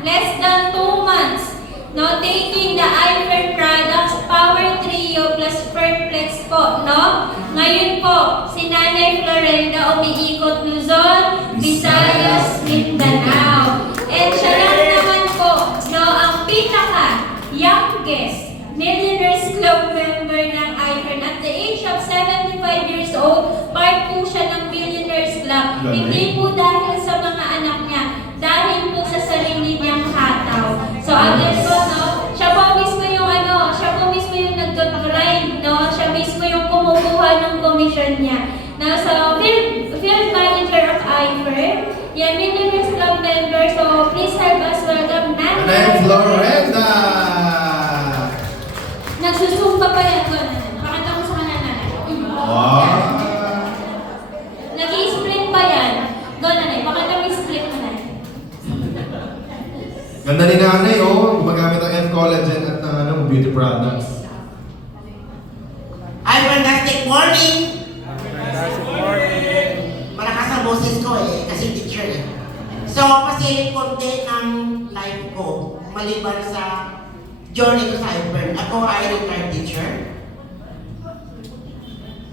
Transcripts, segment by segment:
less than 2 months, no, taking the iFern products, Power Trio plus Perflex po, no? Ngayon po, si Nanay Florenda umiikot Luzon, Visayas, Mindanao. And siya lang naman po, no, ang pinaka-youngest Millionaires Club member ng iFern. At the age of 75 years old, part po siya ng Millionaires Club. Hindi po dahil sa mga anak niya, dahil po sa sarili niyang hataw. So again po, no, siya po mismo yung nag-grind, no? Siya mismo yung kumukuha ng commission niya. Now, so, field manager of iFern, yan, Millionaires Club member. So, please help us welcome Nanay Florenda! Nagsusumba pa yan doon. Pakita ko sa kanana. Wow! Nag-i-split pa yan. Doon, nanay. Pakita mo i-split mo na. Ganda ni nanay, oh. Gumagamit ang F-collagen at ng beauty products. Hi, fantastic morning! Fantastic morning! Malakas ang boses ko kasi teacher eh. So, pasilip konti ng life ko, maliban sa journey ko sa iFern. Ako ay retired teacher.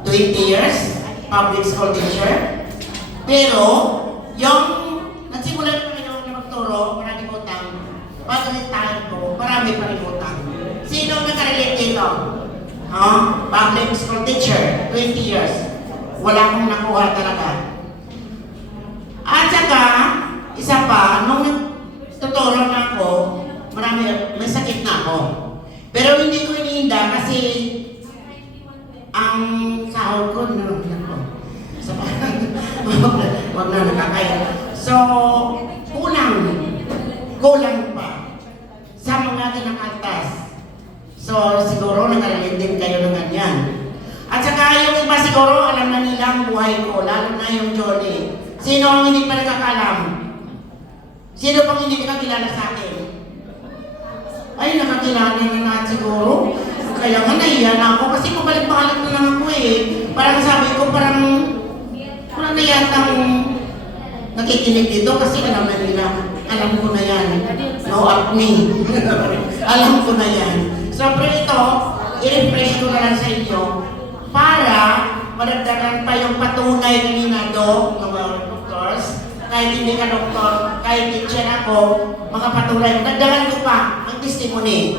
20 years, public school teacher. Pero, yung nagsimulan ko ngayon na magturo, maraming utang. Pag-retire ko, marami pa rin utang. Sino nakarelate dito? Public school teacher, 20 years. Wala akong nakuha talaga. At saka, isa pa, nung tuturo na ako, may sakit na ako. Pero hindi ko iniinda kasi ang sahod ko, wag na nakakaya. So, kulang pa sa mga kinakaltas. So, siguro nakarelate din kayo ng ganyan. At saka yung iba siguro, alam na nila ang buhay ko, lalo na yung Johnny. Sino ang hindi pa nakakalam? Sino pang hindi nakakilala sa akin? Ay, nakakilala na lahat siguro. Kaya nga nahiya na ako kasi pabalik-balik na lang ako eh. Parang sabi ko, parang wala na yatang nakikinig dito kasi alam na nila. Alam ko na yan. No at me. Alam ko na yan. So, pero ito, i-refresh ko na lang sa inyo para madagdagan pa yung patunay kanina do ng mga doctors. Kahit hindi ka doktor, kahit teacher ako, mga patunay, dagdagan ko pa ang testimony.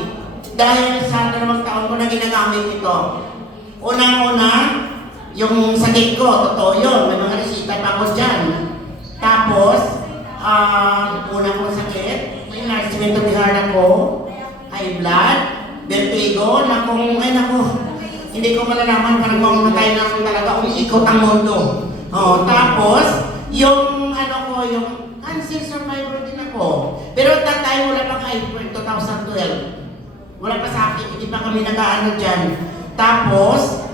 Dahil sa 2 taon ko na ginagamit ito. Unang-una, yung sakit ko, totoo yun, may mga resita pa ako dyan. Tapos, unang kong sakit, may enlargement of the heart ako, high blood, vertigo, hindi ko malalaman parang mamatay na ako talaga, umiikot ang mundo. Tapos, yung yung cancer survivor din ako. Pero at that time, wala pang iFern, 2012. Wala pa sa akin, hindi pa kami nag-aano dyan. Tapos,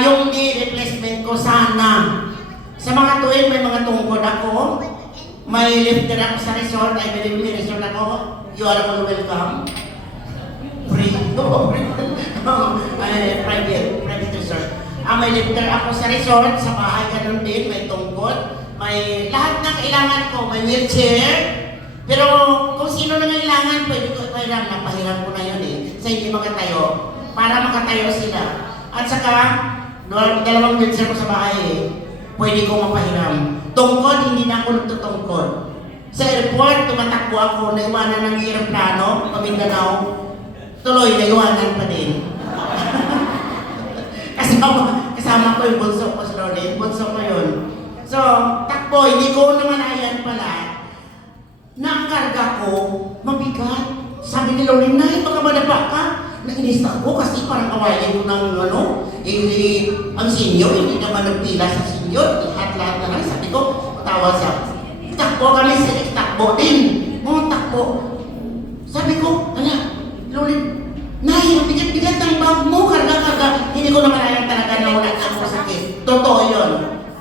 yung knee replacement ko sana. Sa mga tuwing may mga tungkod ako, may lifter ako sa resort, I believe may resort ako, you are all welcome. Free. Private resort. May lifter ako sa resort, sa bahay ganun din, may tungkod. May lahat ng kailangan ko, may wheelchair. Pero kung sino na kailangan, pwede ko ipahiram. Napahiram ko na yun sa hindi makatayo. Para makatayo sila. At saka, 2 wheelchair ko sa bahay pwede ko mapahiram. Tungkod, hindi na ako nagtutungkod. Sa airport, tumatakbo ako, naiwanan ng aeroplano, Mindanao. Tuloy, naiwanan pa din. kasama ko yung bunso ko, Slowly. Bunso ko yun. So, takbo, hindi ko namalayan pala na ang karga ko, mabigat. Sabi ni Lorraine, Nay, baka madapa ka. Nainis ako kasi parang kawayan ko ng ang senior, hindi naman nagpila sa senior. Lahat na lang. Sabi ko, tawa siya. Takbo kami sa takbo din. Takbo. Sabi ko, Lorraine, Nay, bigat-bigat ng bag mo, karga-karga. Hindi ko namalayan talaga na wala ako sakit. Totoo yun.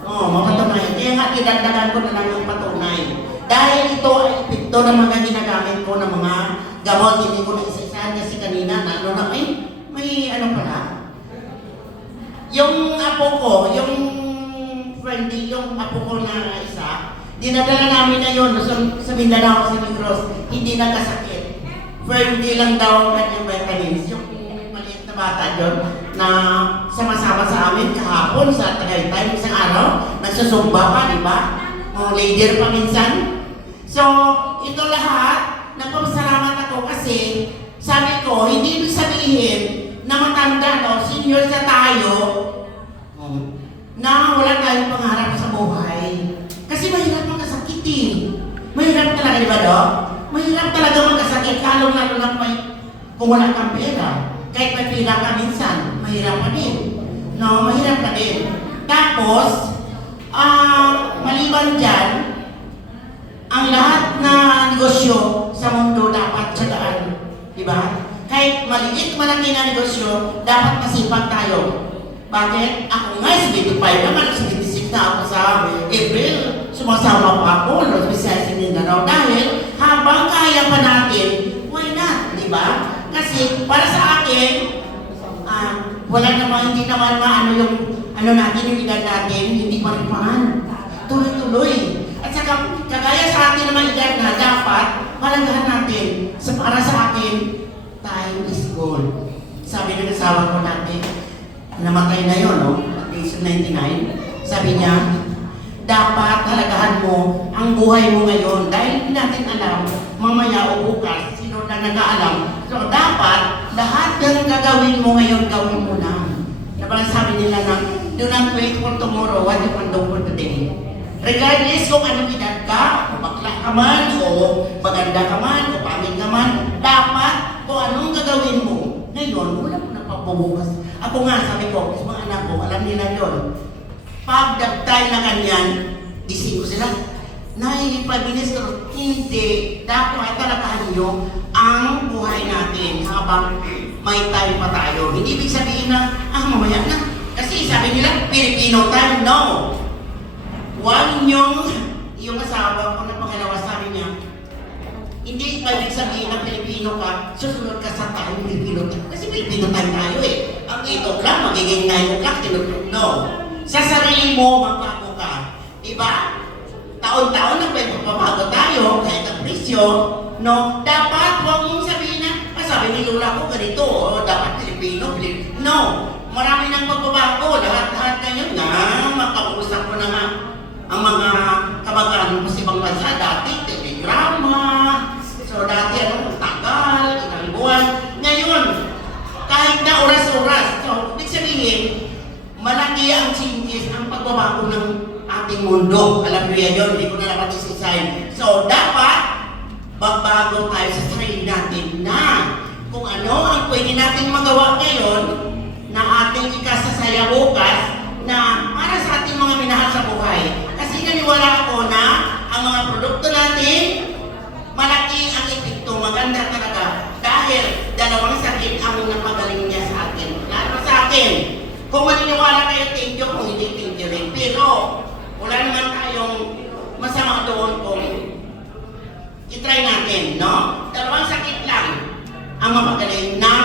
Makatunay. Kaya nga, idagdagan ko na lang ang patunay. Dahil ito ay epekto ng mga ginagamit ko ng mga gamot. Hindi ko na isa-isahan kasi kanina na may pala. Yung apo ko, yung apo ko na isa, Dinadala namin na yun sa Mindanao, sa Negros, hindi nagkasakit. Firmly lang daw ang kanyang vitamins. Yung maliit na bata yun na sama-sama sa amin kahapon sa Tagaytay, isang araw, nagsusumba pa, di ba? Mga leader pa minsan. So, ito lahat, nagpapasalamat ako kasi sabi ko, hindi ibig sabihin na matanda, no, senior na tayo, na wala tayong pangarap sa buhay. Kasi mahirap magkasakit eh. Mahirap talaga, di ba, Dok? Mahirap talaga magkasakit, lalo-lalo na kung wala kang pera. Kahit may pera ka minsan, mahirap pa din. No, mahirap pa din. Tapos, maliban dyan, ang lahat na negosyo sa mundo dapat tsagaan. Di ba? Kahit maliit, malaki na negosyo, dapat masipag tayo. Bakit? Ako nga, 75 naman, 76 na ako sa April. Sumasama pa ako, Los Visayas and Mindanao. Dahil habang kaya pa natin, why not? Di ba? Kasi para sa akin, wala naman, hindi naman maano yung natin, yung edad natin, hindi pa rin paan. Tuloy-tuloy. At saka, kagaya sa atin naman edad na dapat, palagahan natin. Para sa akin, time is gold. Sabi ng asawa ko natin, namatay na yun, no? At least 99. Sabi niya, dapat halagahan mo ang buhay mo ngayon dahil hindi natin alam mamaya o bukas sino na nag-aalam. So dapat lahat ng gagawin mo ngayon, gawin mo na. Parang sabi nila na, do not wait for tomorrow, what you can do for today. Regardless kung anong edad ka, o bakla ka man, o maganda ka man, o pangit ka man, dapat kung anong gagawin mo ngayon, wala mo na papubukas. Ako nga, sabi ko, sa mga anak ko, alam nila yun. Pag nagtay na kanyan, gising ko sila, 95 minutes ko, hindi, dapat talakahan nyo ang buhay natin habang may time pa tayo. Hindi ibig sabihin na, mamaya na. Kasi sabi nila, Filipino time, no. Huwag yung asawa ko na pangalawa, sabi niya, hindi ibig sabihin na Pilipino ka, susunod ka sa tayong Pilipino tayo. Kasi Pilipino tayo tayo eh. Ang 8 o'clock, magiging 9 o'clock, no. Sa sarili mo, magbago ka. Diba? Taon-taon na may magbabago tayo, kahit ang presyo, no. Dapat, huwag mong sabihin na, sabi ni Lola ko ganito, dapat Pilipino. No. Marami nang magbabago. Lahat-lahat ngayon na, makausap ko na nga ang mga kamag-anak ko sa ibang bansa. Dati, telegrama. So dati tagal, ilang buwan. Ngayon, kahit na oras-oras. So, ibig sabihin, malaki ang changes, ang pagbabago ng ating mundo. Alam niyo yun, hindi ko na dapat sisisahin. So, dapat magbago tayo sa sarili natin na kung ano ang pwede natin magawa ngayon na ating ikasasaya bukas na para sa ating mga minahal sa buhay. Kasi naniwala ako na ang mga produkto natin, malaki ang epekto, maganda talaga. Dahil dalawang sakit ang napagaling niya sa atin. Lalo sa akin. Kung maniniwala kayo, thank you. Kung hindi, thank you rin. Pero wala naman tayong masama doon kung i-try natin, no? Dalawang sakit lang ang mapagaling ng